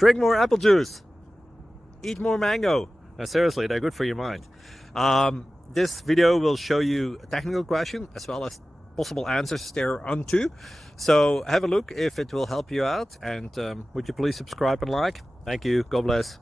Drink more apple juice. Eat more mango. Now, seriously, they're good for your mind. This video will show you a technical question as well as possible answers thereunto. So have a look if it will help you out, and would you please subscribe and like? Thank you. God bless.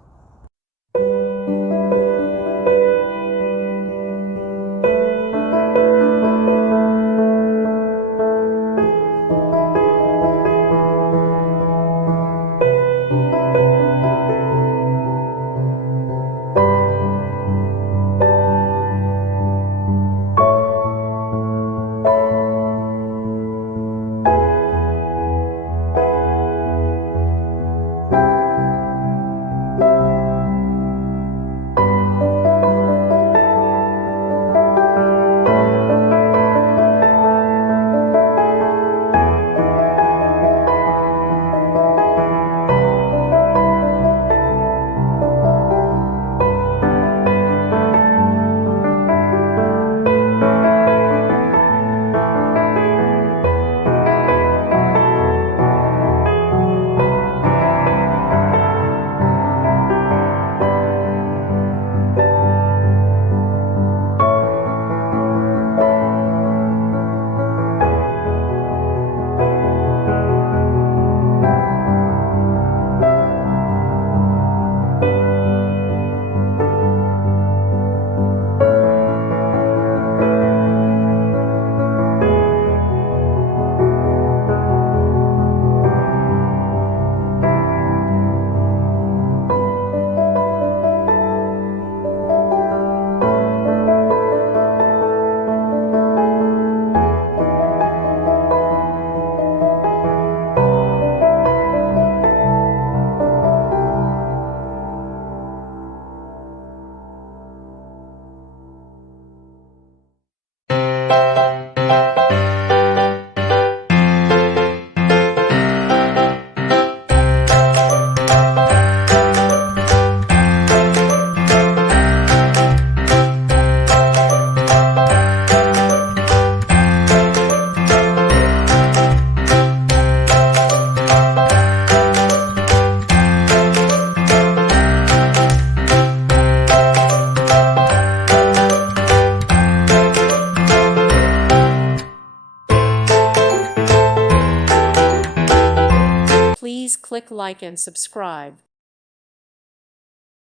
Please click like and subscribe.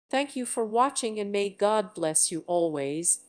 Thank you for watching, and may God bless you always.